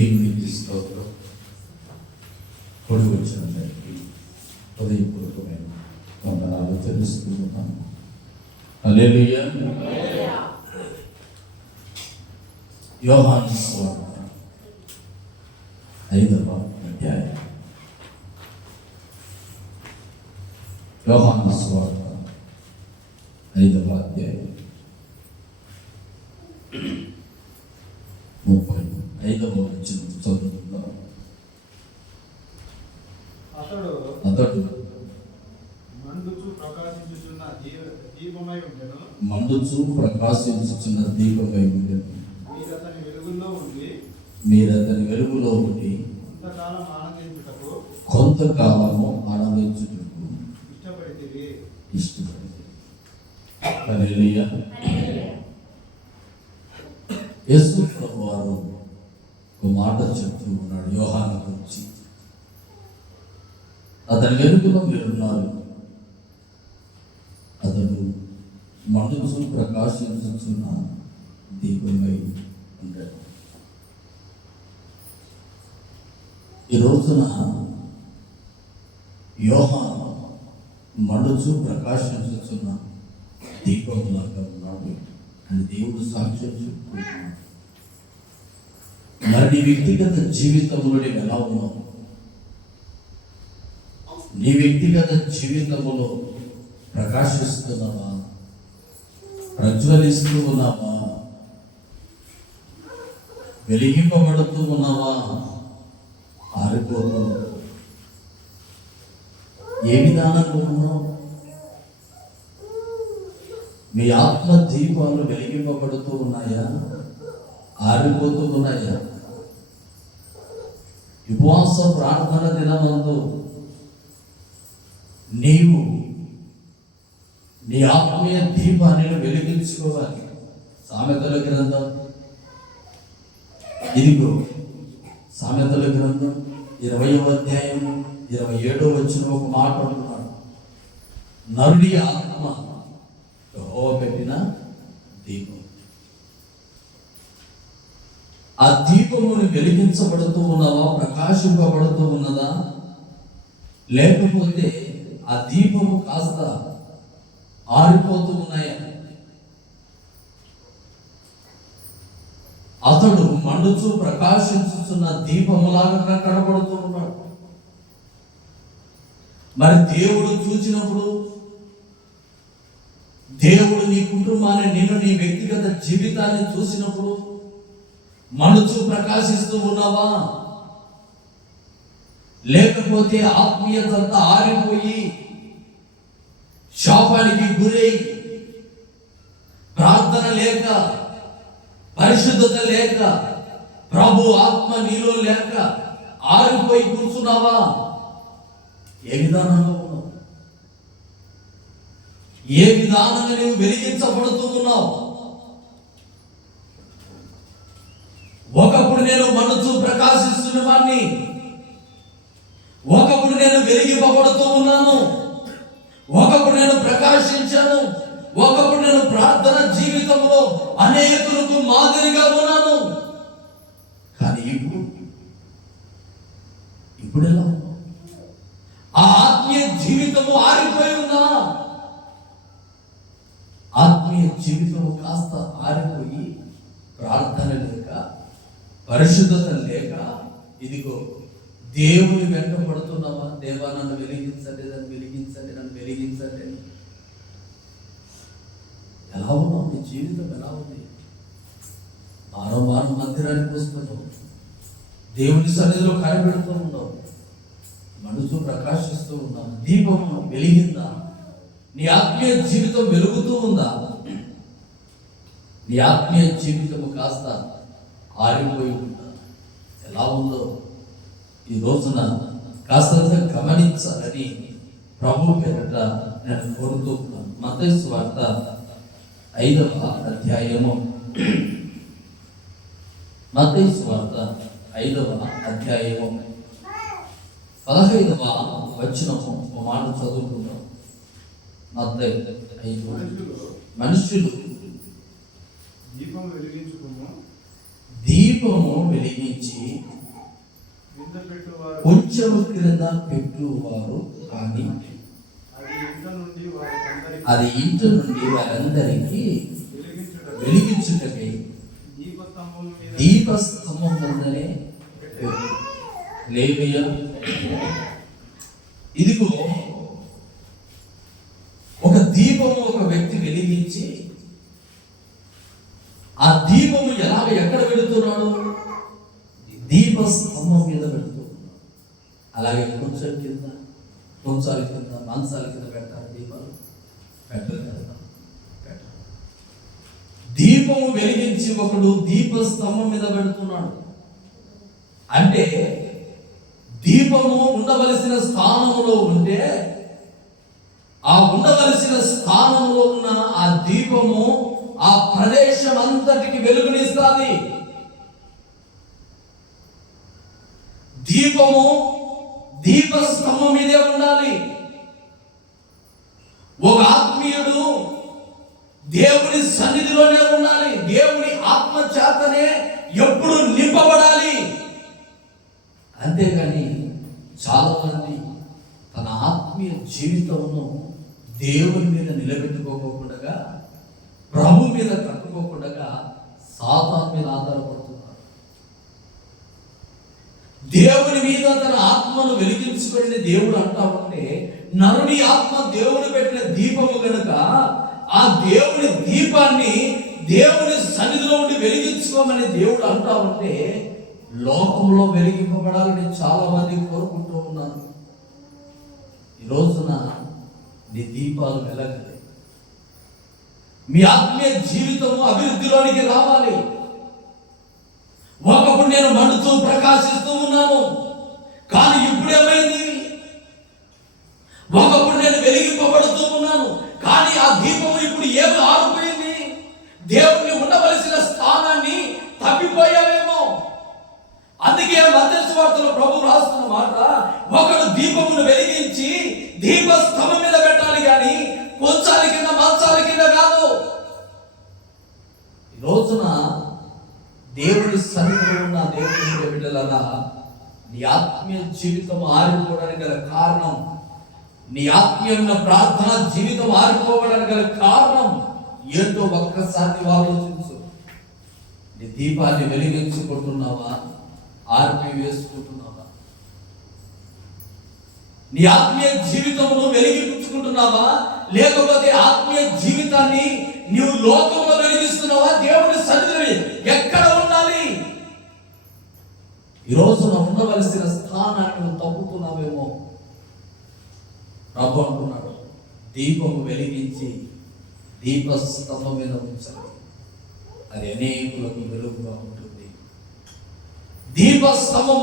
దేవునికి స్తోత్రం. కొడు వచ్చిన వారికి హృదయపూర్వకమైన వందనాలు తెలుసుకుంటున్నాను. హల్లెలూయా. యోహాను సువార్త 5వ అధ్యాయం. యోహాను సువార్త 5వ అధ్యాయం 35వ వచనం చదువుకుందాం. అతడు మండుచు ప్రకాశించుచున్న దీపమై ఉండెను. మీరతని వెలుగులో ఉండి కొంతకాలము ఆనందించుటకు ఇష్టపడితే. హల్లెలూయా. యేసు ప్రభువారు ఒక మాట చెప్తూ ఉన్నాడు యోహాను గురించి. అతని వెలుగులో మీరున్నారు. అతడు మండుచు ప్రకాశించుచున్న దీపమై ఉంటాడు. ఈ రోజున యోహాను మండుచు ప్రకాశించుచున్న దీపంలాగా ఉన్నాడు అని దేవుడు సాక్ష్యం చెప్తున్నాడు. మరి నీ వ్యక్తిగత జీవితంలో నీవు ఎలా ఉన్నావు? నీ వ్యక్తిగత జీవితంలో ప్రకాశిస్తున్నావా? ప్రజ్వలిస్తూ ఉన్నావా? వెలిగింపబడుతూ ఉన్నావా? ఆరిపోతూ ఏ విధానంలో ఉన్నావు? మీ ఆత్మ దీపాలు వెలిగింపబడుతూ ఉన్నాయా? ఆరిపోతూ ఉన్నాయా? ఉపవాస ప్రార్థన దినమందు నీవు నీ ఆత్మీయ దీపాన్ని వెలిగించుకోవాలి. సామెతల గ్రంథం, ఇదిగో సామెతల గ్రంథం 20వ అధ్యాయం 27వ వచనం ఒక మాట అంటున్నాడు, నరుడి ఆత్మ యెహోవా పెట్టిన దీపం. ఆ దీపమును వెలిగించబడుతూ ఉన్నదా? ప్రకాశింపబడుతూ ఉన్నదా? లేకపోతే ఆ దీపము కాస్త ఆరిపోతూ ఉన్నాయా? అతడు మండుచు ప్రకాశించుతున్న దీపములాగా కనబడుతూ ఉన్నాడు. మరి దేవుడు చూసినప్పుడు, దేవుడు నీ కుటుంబాన్ని, నిన్ను, నీ వ్యక్తిగత జీవితాన్ని చూసినప్పుడు మండుచు ప్రకాశిస్తూ ఉన్నావా? లేకపోతే ఆత్మీయత అంతా ఆరిపోయి శాపానికి గురై, ప్రార్థన లేక, పరిశుద్ధత లేక, ప్రభు ఆత్మ నీలో లేక ఆరిపోయి కూర్చున్నావా? ఏ విధానంలో ఉన్నావు? ఏ విధానంగా నీవు వెలిగించబడుతూ ఉన్నావు? ఒకప్పుడు నేను మనసు ప్రకాశిస్తున్న వాడిని, ఒకప్పుడు నేను వెలిగింపబడుతూ ఉన్నాను, ఒకప్పుడు నేను ప్రకాశించాను, ఒకప్పుడు నేను ప్రార్థన జీవితంలో అనేకులకు మాదిరిగా ఉన్నాను. కానీ ఇప్పుడు ఎలా ఉన్నావు? ఆ ఆత్మీయ జీవితము ఆరిపోయి ఉందా? ఆత్మీయ జీవితము కాస్త ఆరిపోయి, ప్రార్థన లేక, పరిశుద్ధత లేక, ఇదిగో దేవుని వెంట పడుతున్నావా? దేవా నన్ను వెలిగించండి, నన్ను వెలిగించండి, నన్ను వెలిగించండి. ఎలా ఉన్నావు? నీ జీవితం ఎలా ఉంది? వారం వారం మందిరానికి వస్తున్నావు, దేవుని సన్నిధిలో కనిపెడుతూ ఉన్నావు, మనసు ప్రకాశిస్తూ ఉన్నావు, దీపం వెలిగిందా? నీ ఆత్మీయ జీవితం వెలుగుతూ ఉందా? నీ ఆత్మీయ జీవితం కాస్త ఆరిపోయి ఉందా? ఎలా ఉందో ఈ రోజున కాస్త గమనించాలని ప్రభు పేరట నేను కోరుతూ ఉన్నాను. మత్తయి సువార్త 5వ అధ్యాయము, మత్తయి సువార్త 5వ అధ్యాయము 15వ వచనము ఒక మాట చదువుకుందాం. మత్తయి 5. మనుషులు దీపము వెలిగించి కొంచెము క్రింద పెట్టువారు కానీ అది ఇంటి నుండి వారందరికీ వెలిగించుటకై దీపస్తంభం ముందనే లేవియా. ఇదిగో ఒక దీపము ఒక వ్యక్తి వెలిగించి ఆ దీపము ఎక్కడ పెడుతున్నాడు? దీపస్తంభం మీద పెడుతున్నాడు. అలాగే కొంచెం కింద, కొంచాల కింద, మాంసాల కింద పెడతారు దీపాలు? పెట్టరు కదా. దీపము వెలిగించి ఒకడు దీపస్తంభం మీద పెడుతున్నాడు అంటే దీపము ఉండవలసిన స్థానంలో ఉంటే ఆ ఉండవలసిన స్థానంలో ఉన్న ఆ దీపము ఆ ప్రదేశం అంతటికి వెలుగునిస్తుంది. దీపము దీపస్తంభం మీదే ఉండాలి. ఒక ఆత్మీయుడు దేవుని సన్నిధిలోనే ఉండాలి. దేవుని ఆత్మ చేతనే ఎప్పుడు నింపబడాలి. అంతేగాని చాలా మంది తన ఆత్మీయ జీవితంలో దేవుని మీద నిలబెట్టుకోకుండా, ప్రభు మీద కట్టుకోకుండా సాతాను మీద ఆధారపడుతున్నారు. దేవుని మీద తన ఆత్మను వెలిగించుకుని దేవుడు అంటా ఉంటే, నరుని ఆత్మ దేవుడు పెట్టిన దీపము కనుక ఆ దేవుని దీపాన్ని దేవుని సన్నిధిలో ఉండి వెలిగించుకోమని దేవుడు అంటా ఉంటే, లోకంలో వెలిగింపబడాలని చాలా మంది కోరుకుంటూ ఉన్నారు. ఈ రోజున నీ దీపాలు వెలగాలి. మీ ఆత్మీయ జీవితము అభివృద్ధిలోనికి రావాలి. ఒకప్పుడు నేను మండుతూ ప్రకాశిస్తూ ఉన్నాను, కానీ ఇప్పుడు ఏమైంది? ఒకప్పుడు నేను వెలిగింపబడుతూ ఉన్నాను, కానీ ఆ దీపము ఇప్పుడు ఏమి ఆరిపోయింది? దేవుణ్ణి ఉండవలసిన స్థానాన్ని తప్పిపోయావేమో. అందుకే మత్తయి సువార్తలో ప్రభు రాస్తున్న మాట, ఒకడు దీపమును వెలిగించి దీపస్తంభం మీద పెట్టాలి కానీ కొంచాల కింద, మంచాల కింద కాదు. ఈ రోజున దేవుని సన్నిధిలో ఉన్న దేవుని బిడ్డలారా, నీ ఆత్మీయ జీవితం ఆరిపోవడానికి గల కారణం, నీ ఆత్మీయ ప్రార్థన జీవితం ఆరిపోవడానికి గల కారణం ఏంటో ఒక్కసారి ఆలోచించు. నీ దీపాన్ని వెలిగించుకుంటున్నావా? ఆర్పి వేసుకుంటున్నావా? నీ ఆత్మీయ జీవితమును వెలిగించుకుంటున్నావా? లేకపోతే ఆత్మీయ జీవితాన్ని నీవు లోకంలో వెలిగిస్తున్నావా? దేవుని సన్నిధిలో ఎక్కడ ఉండాలి? ఈ రోజున ఉండవలసిన స్థానాన్ని నువ్వు తప్పుతున్నావేమో. ప్రభు అంటున్నాడు, దీపము వెలిగించి దీపస్తంభం మీద ఉంచాలి, అది అనేకులకు వెలుగుగా ఉంటుంది. దీపస్తంభం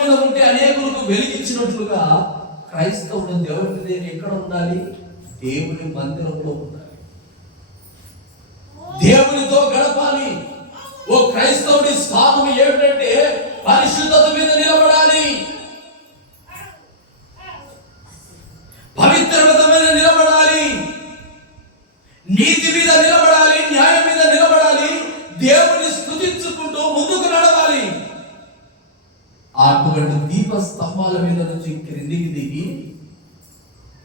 మీద ఉంటే అనేకులకు వెలిగించినట్లుగా క్రైస్తవుడు దేవుడి ఎక్కడ ఉండాలి? దేవుని మందిరంలో ఉండాలి. దేవునితో గడపాలి. ఓ క్రైస్తవుడి స్థానం ఏమిటంటే పరిశుద్ధత మీద నిలబడాలి, పవిత్రత మీద నిలబడాలి, నీతి మీద నిలబడాలి, న్యాయం మీద నిలబడాలి, దేవుని స్తుతించుకుంటూ ముందుకు నడవాలి. అటువంటి దీప స్తంభాల మీద నుంచి క్రిందికి దిగి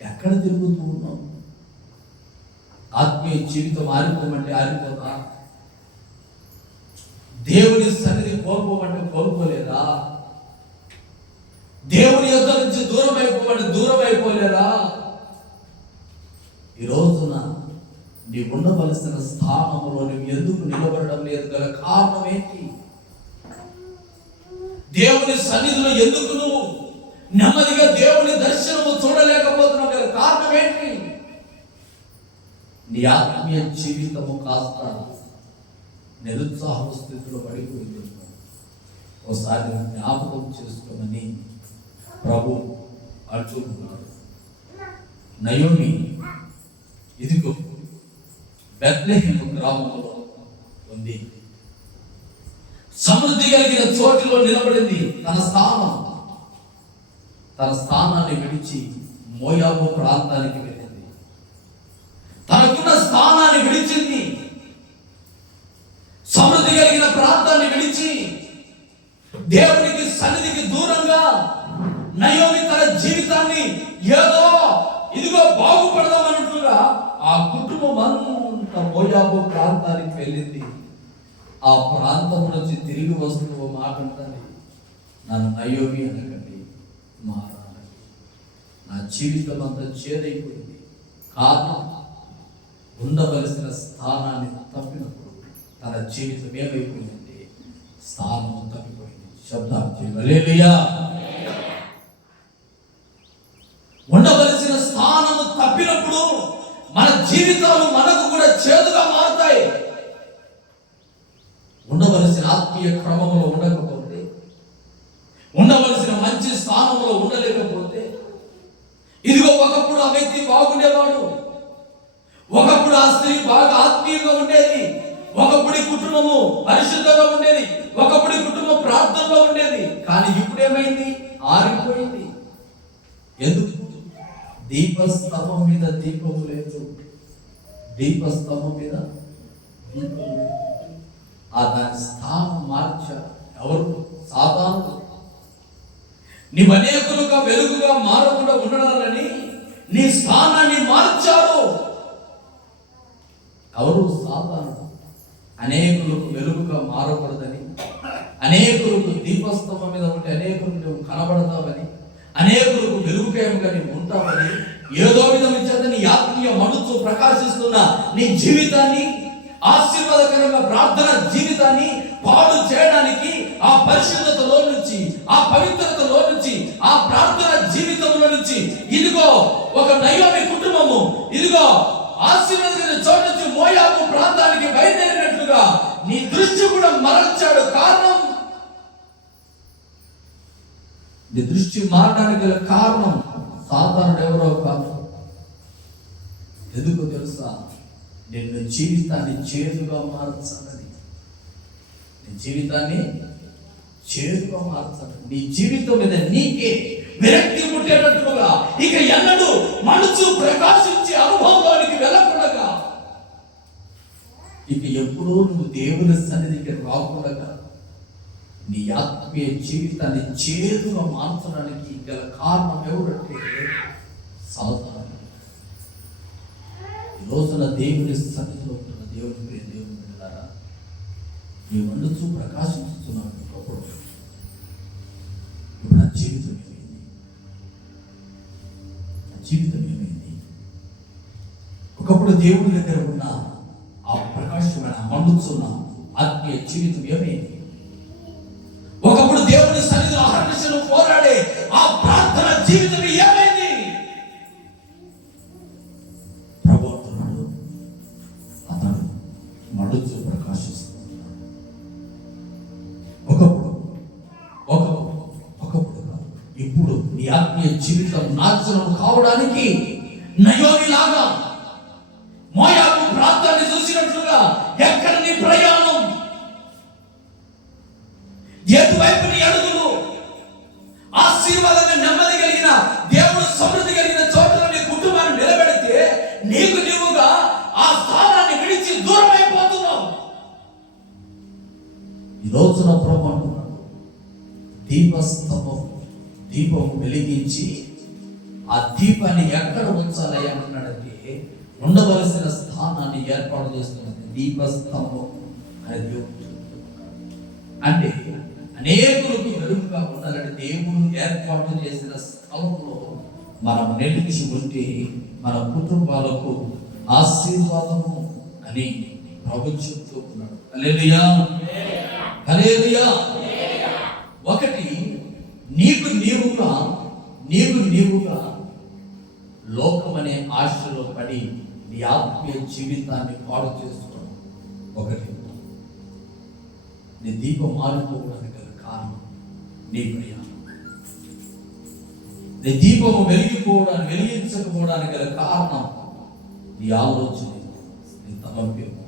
ఎక్కడ తిరుగుతూ ఉన్నాం? ఆత్మీయ జీవితం ఆరిపోమంటే ఆరిపోతా? దేవుని సన్నిధి కోల్పోమంటే కోల్పోలేదా? దేవుని యొద్ద నుంచి దూరం అయిపోమంటే దూరం అయిపోలేదా? ఈ రోజున నీ ఉండవలసిన స్థానంలో నువ్వు ఎందుకు నిలబడడం లేదు గల కారణం ఏంటి? దేవుని సన్నిధిలో ఎందుకు నువ్వు నెమ్మదిగా దేవుని దర్శనము చూడలేకపోతున్నావు గల కారణం ఏంటి? నీ ఆత్మీయ జీవితము కాస్త నిరుత్సాహ స్థితిలో పడిపోయింది. ఒకసారి జ్ఞాపకం చేసుకోమని ప్రభు అర్చుకున్నాడు. నయోమి ఇదిగో బెత్లెహేము గ్రామంలో ఉంది, సమృద్ధి కలిగిన చోటులో నిలబడింది. తన స్థానాన్ని విడిచి మోయాబు ప్రాంతానికి వెళ్ళింది. తనకున్న స్థానాన్ని విడిచింది, సమృద్ధి కలిగిన ప్రాంతాన్ని విడిచి దేవునికి సన్నిధికి వెళ్ళింది. ఆ ప్రాంతం నుంచి తిరిగి వస్తూ ఓ మాట ఉంటుంది, నన్ను నయోమి అనకండి, మారా అనండి. నా జీవితం అంతా చేదైపోయింది. కారణం ఉండవలసిన స్థానాన్ని తప్పినప్పుడు తన జీవితం ఏమైపోయిందంటే స్థానం తప్పిపోయింది. శబ్దార్థి హల్లెలూయా. ఉండవలసిన స్థానము తప్పినప్పుడు మన జీవితాలు మనకు కూడా చేదుగా మారుతాయి. ఉండవలసిన ఆత్మీయ క్రమంలో ఉండకపోతే, ఉండవలసిన మంచి స్థానంలో ఉండలేకపోతే, ఇదిగో ఒకప్పుడు ఆ వ్యక్తి బాగుండేవాడు, ఒకప్పుడు ఆ స్త్రీ బాగా ఆత్మీయంగా ఉండేది, ఒకప్పుడు కుటుంబము పరిశుద్ధంగా ఉండేది, ఒకప్పుడు కుటుంబం ప్రార్థనలో ఉండేది. కానీ ఇప్పుడు ఏమైంది? ఆరిపోయింది. ఎందుకు? దీపస్తంభం మీద దీపం లేదు. దీపస్తంభం మీద దీపం లేదు. ఆ దాని స్థానం మార్చారు. ఎవరు? సాతాను. నీవు అనేకులుగా వెలుగుగా మారకుండా ఉండడాలని నీ స్థానాన్ని మార్చారు. ఎవరు? సాతాను. అనేకులకు వెలుగుగా మారకూడదని, అనేకులకు దీపస్తంభం మీద ఉంటే అనేకులకు నువ్వు కనబడతావని, అనేకులకు వెలుగుకేముగా నీవు ఉంటావని, ఏదో విధమైన చేత నీ ఆత్మీయ మనుచు ప్రకాశిస్తున్న నీ జీవితాన్ని, ఆశీర్వాదకరంగా ప్రార్థన జీవితాన్ని పాడు చేయడానికి, ఆ పరిశుద్ధతలో నుంచి, ఆ పవిత్రతలో నుంచి, ఆ ప్రార్థన జీవితంలో నుంచి ఇదిగో ఒక నయోమి కుటుంబము ఇదిగో ఆశీర్వాదకరమైన చోటు నుంచి మోయాబు ప్రాంతానికి బయలుదేరినట్లుగా నీ దృష్టి కూడా మరల్చాడు. కారణం, నీ దృష్టి మారడానికి గల కారణం సాతానుడు ఎవరో కాదు. ఎందుకో తెలుసా? నిన్ను జీవితాన్ని చేదుగా మార్చాలని, నీ జీవితాన్ని చేదుగా మార్చాలని, నీ జీవితం మీద నీకే విరక్తి పుట్టేటట్లుగా, ఇక ఎన్నడూ మనసు ప్రకాశించే అనుభవంలోనికి వెళ్ళకుండా, ఇక ఎప్పుడూ నువ్వు దేవుని సన్నిధికి రాకుండా నీ ఆత్మీయ జీవితాన్ని చేదుగా మార్చడానికి గల కారణం ఎవరంటే సాతాను. ఈ రోజున దేవుని సన్నిధిలో ఉంటున్న దేవుని ప్రియ దేవుని బిడ్డలారా, నీ మనసు ప్రకాశిస్తున్నాడు. ఒకప్పుడు నా జీవితం ఏమైంది? నా జీవితం ఏమైంది? ఒకప్పుడు దేవుడి దగ్గర ఉన్న ఆ ప్రకాశమైన మండుతున్న ఆత్మీయ జీవితం ఏమైంది? ఒకప్పుడు దేవుని సన్నిధిలో అహర్నిశలు పోరాడే ఆ ప్రార్థన జీవితం ఏమైంది? ప్రభు అంటున్నాడు, అతడు మడుచు ప్రకాశిస్తున్నాడు. ఒకప్పుడు ఇప్పుడు నీ ఆత్మీయ జీవితం నాశనం కావడానికి నయోమి లాగా, మోయాబు ప్రాంతాన్ని చూసినట్లుగా ఎక్కడ నీ ప్రయాణం, ఎటువైపు నీ అడుగులు, ఆశీర్వాదంగా నెమ్మది కలిగిన దేవుడు సమృద్ధి కలిగిన చోట్ల నీ కుటుంబాన్ని నిలబెడితే నీకు నీవుగా ఆ స్థానాన్ని విడిచి దూరం అయిపోతున్నావు. ఈ రోజున ప్రభు అంటున్నాడు, దీపం వెలిగించి ఆ దీపాన్ని ఎక్కడ ఉంచాలి అంటున్నాడంటే ఉండవలసిన స్థానాన్ని ఏర్పాటు చేస్తున్నది దీపస్తంభం అనేది. అంటే అనేకులకు వెలుగుగా ఉండాలని దేవుడు ఏర్పాటు చేసిన స్థలంలో మనం నిలిచి ఉంటే మన కుటుంబాలకు ఆశీర్వాదము అని ప్రభు చెప్తూ ఉన్నాడు. హల్లెలూయా, హల్లెలూయా. ఒకటి, నీకు నీవుగా లోకమనే ఆశలో పడి నీ ఆత్మీయ జీవితాన్ని పాడు చేస్తున్నావు. ఒకటి, నీ దీపం మారిపోవడానికి గల కారణం నీ ప్రయాణం. నీ దీపము వెలిగించకపోవడానికి గల కారణం నీ ఆలోచన, నీ తలంపేమో.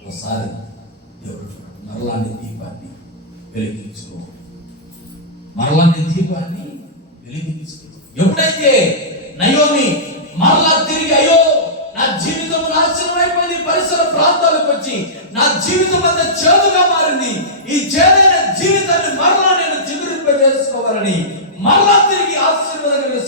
ఒకసారి దేవుడు మరలా నీ దీపాన్ని వెలిగించుకో, మరలా నీ దీపాన్ని వెలిగించుకో. ఎప్పుడైతే నయోమి మరలా తిరిగి అయ్యో నా జీవితం నాశనం అయిపోయింది, పరిసర ప్రాంతాలకు వచ్చి నా జీవితం అంతా చేదుగా మారింది, ఈ చేదైన జీవితాన్ని మరలా నేను చిగురింపజేసుకోవాలని మరలా